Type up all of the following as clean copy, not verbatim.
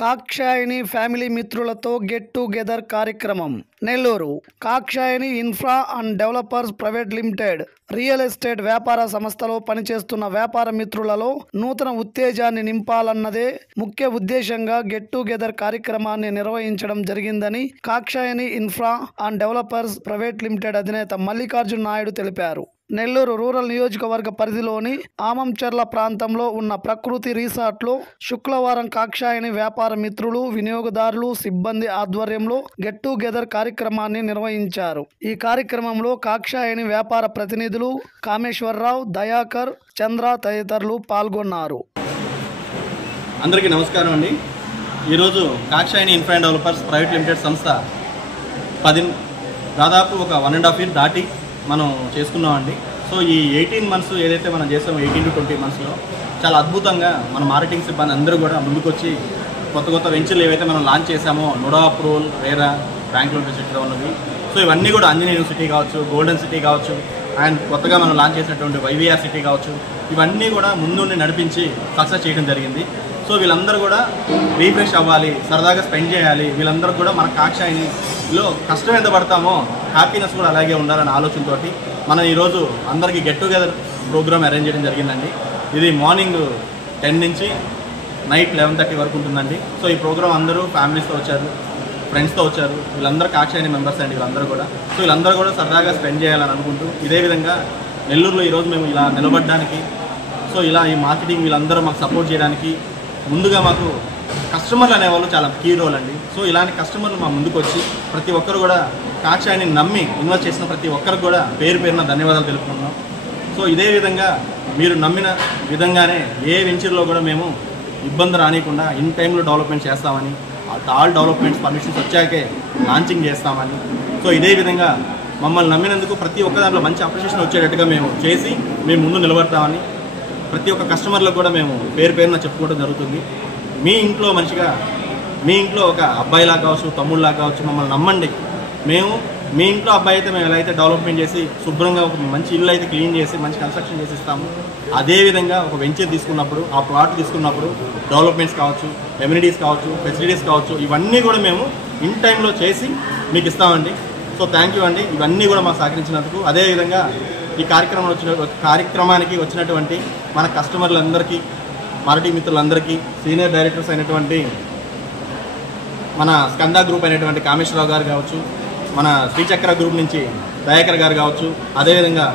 కాక్షాయని family మిత్రులతో get together కార్యక్రమం Nellore. Kakshayani infra and developers private limited real estate వ్యాపార సంస్థలో పనిచేస్తున్న వ్యాపార మిత్రులలో నూతన ఉత్తేజాన్ని నింపాలన్నదే ముఖ్య ఉద్దేశంగా గెట్ టుగెదర్ కార్యక్రమాన్ని నిర్వహించడం జరిగిందని Kakshayani infra and developers private limited అధినేత మల్లికార్జున నాయుడు తెలిపారు. నెల్లూరు రూరల్ నియోజకవర్గ పరిధిలోని ఆమంచెర్ల ప్రాంతంలో ఉన్న ప్రకృతి రిసార్ట్లో శుక్రవారం కాక్షాయని వ్యాపార మిత్రులు, వినియోగదారులు, సిబ్బంది ఆధ్వర్యంలో గెట్ టుగెదర్ కార్యక్రమాన్ని నిర్వహించారు. ఈ కార్యక్రమంలో కాక్షాయని వ్యాపార ప్రతినిధులు కామేశ్వరరావు, దయాకర్, చంద్ర తదితరులు పాల్గొన్నారు. అందరికీ నమస్కారం అండి. ఈరోజు Kakshayani infra and developers private limited సంస్థ దాదాపు ఒక 1.5 year దాటి మనం చేసుకున్నామండి. సో ఈ 18 months ఏదైతే మనం చేసామో 18 to 20 monthsలో చాలా అద్భుతంగా మన మార్కెటింగ్ సిబ్బంది అందరూ కూడా ముందుకొచ్చి కొత్త వెంచర్లు ఏవైతే మనం లాంచ్ చేసామో NUDA approval, RERA, bank loan ఫెసిలిటీలో ఉన్నవి. సో ఇవన్నీ కూడా ఆంజనేయ యూనివర్సిటీ కావచ్చు, గోల్డెన్ సిటీ కావచ్చు, అండ్ కొత్తగా మనం లాంచ్ చేసినటువంటి వైవీఆర్ సిటీ కావచ్చు, ఇవన్నీ కూడా ముందుండి నడిపించి సక్సెస్ చేయడం జరిగింది. సో వీళ్ళందరూ కూడా రీఫ్రెష్ అవ్వాలి, సరదాగా స్పెండ్ చేయాలి. వీళ్ళందరూ కూడా మన కాక్షాయనిలో కష్టం ఎంత పడతామో హ్యాపీనెస్ కూడా అలాగే ఉండాలనే ఆలోచనతో మనం ఈరోజు అందరికీ గెట్ టుగెదర్ ప్రోగ్రామ్ అరేంజ్ చేయడం జరిగిందండి. ఇది మార్నింగ్ 10 నుంచి నైట్ 11:30 వరకు ఉంటుందండి. సో ఈ ప్రోగ్రామ్ అందరూ ఫ్యామిలీస్తో వచ్చారు, ఫ్రెండ్స్తో వచ్చారు. వీళ్ళందరూ కాక్షాయని మెంబర్స్ అండి వీళ్ళందరూ కూడా. సో వీళ్ళందరూ కూడా సరదాగా స్పెండ్ చేయాలని అనుకుంటూ ఇదే విధంగా నెల్లూరులో ఈరోజు మేము ఇలా నిలబడడానికి, సో ఇలా ఈ మార్కెటింగ్ వీళ్ళందరూ మాకు సపోర్ట్ చేయడానికి ముందుగా మాకు కస్టమర్లు అనేవాళ్ళు చాలా కీ రోల్ అండి. సో ఇలాంటి కస్టమర్లు మా ముందుకు వచ్చి ప్రతి ఒక్కరు కూడా కాక్షాయని నమ్మి ఇన్వెస్ట్ చేసిన ప్రతి ఒక్కరికి కూడా పేరున ధన్యవాదాలు తెలుపుకుంటున్నాం. సో ఇదే విధంగా మీరు నమ్మిన విధంగానే ఏ వెంచర్లో కూడా మేము ఇబ్బంది రానియకుండా ఇన్ టైంలో డెవలప్మెంట్ చేస్తామని, ఆల్ డెవలప్మెంట్స్ పర్మిషన్స్ వచ్చాకే లాంచింగ్ చేస్తామని, సో ఇదే విధంగా మమ్మల్ని నమ్మినందుకు ప్రతి ఒక్క దాంట్లో మంచి అప్రిషియేషన్ వచ్చేటట్టుగా మేము చేసి మేము ముందు నిలబడతామని ప్రతి ఒక్క కస్టమర్లకు కూడా మేము పేరున చెప్పుకోవడం జరుగుతుంది. మీ ఇంట్లో మంచిగా, మీ ఇంట్లో ఒక అబ్బాయిలా కావచ్చు, తమ్ముళ్ళలా కావచ్చు, మమ్మల్ని నమ్మండి. మేము మీ ఇంట్లో అబ్బాయి అయితే మేము ఎలా అయితే డెవలప్మెంట్ చేసి శుభ్రంగా ఒక మంచి ఇల్లు అయితే క్లీన్ చేసి మంచి కన్స్ట్రక్షన్ చేసి ఇస్తాము, అదేవిధంగా ఒక వెంచర్ తీసుకున్నప్పుడు, ఆ ప్లాట్ తీసుకున్నప్పుడు డెవలప్మెంట్స్ కావచ్చు, ఎమ్యూనిటీస్ కావచ్చు, ఫెసిలిటీస్ కావచ్చు, ఇవన్నీ కూడా మేము ఇన్ టైంలో చేసి మీకు ఇస్తామండి. సో థ్యాంక్ యూ అండి, ఇవన్నీ కూడా మాకు సహకరించినందుకు. అదేవిధంగా ఈ కార్యక్రమానికి వచ్చినటువంటి మన కస్టమర్లందరికీ, మార్కెటింగ్ మిత్రులందరికీ, సీనియర్ డైరెక్టర్స్ అయినటువంటి మన స్కంద గ్రూప్ అయినటువంటి కామేశ్వరరావు గారు కావచ్చు, మన శ్రీచక్ర గ్రూప్ నుంచి దయాకర్ గారు కావచ్చు, అదేవిధంగా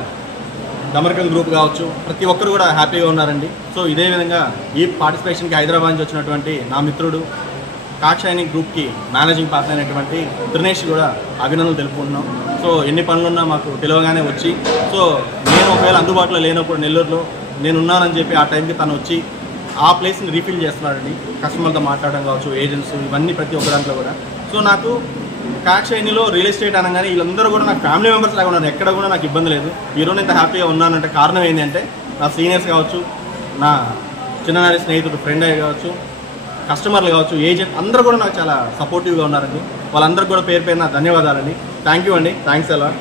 డమర్కల్ గ్రూప్ కావచ్చు, ప్రతి ఒక్కరు కూడా హ్యాపీగా ఉన్నారండి. సో ఇదే విధంగా ఈ పార్టిసిపేషన్కి హైదరాబాద్ నుంచి వచ్చినటువంటి నా మిత్రుడు కాక్షాయని గ్రూప్కి మేనేజింగ్ పార్ట్నర్ అయినటువంటి త్రినేష్ కూడా అభినందనలు తెలుపుకుంటున్నాం. సో ఎన్ని పనులున్నా మాకు తెలియగానే వచ్చి, సో నేను ఒకవేళ అందుబాటులో లేనప్పుడు నెల్లూరులో నేనున్నానని చెప్పి ఆ టైంకి తను వచ్చి ఆ ప్లేస్ని రీఫిల్ చేస్తున్నాడండి. కస్టమర్తో మాట్లాడడం కావచ్చు, ఏజెంట్స్, ఇవన్నీ ప్రతి ఒక్క దాంట్లో కూడా. సో నాకు కాక్షాయనిలో రియల్ ఎస్టేట్ అనగానే వీళ్ళందరూ కూడా నాకు ఫ్యామిలీ మెంబర్స్ లాగా ఉన్నారు. ఎక్కడ కూడా నాకు ఇబ్బంది లేదు. ఈరోజు ఇంత హ్యాపీగా ఉన్నానంటే కారణం ఏంటంటే నా సీనియర్స్ కావచ్చు, నా చిన్ననాటి స్నేహితుడు ఫ్రెండ్ అయ్యి కావచ్చు, కస్టమర్లు కావచ్చు, ఏజెంట్ అందరూ కూడా నాకు చాలా సపోర్టివ్గా ఉన్నారండి. వాళ్ళందరికీ కూడా పేరున ధన్యవాదాలండి. థ్యాంక్ యూ అండి. థ్యాంక్స్ అలా.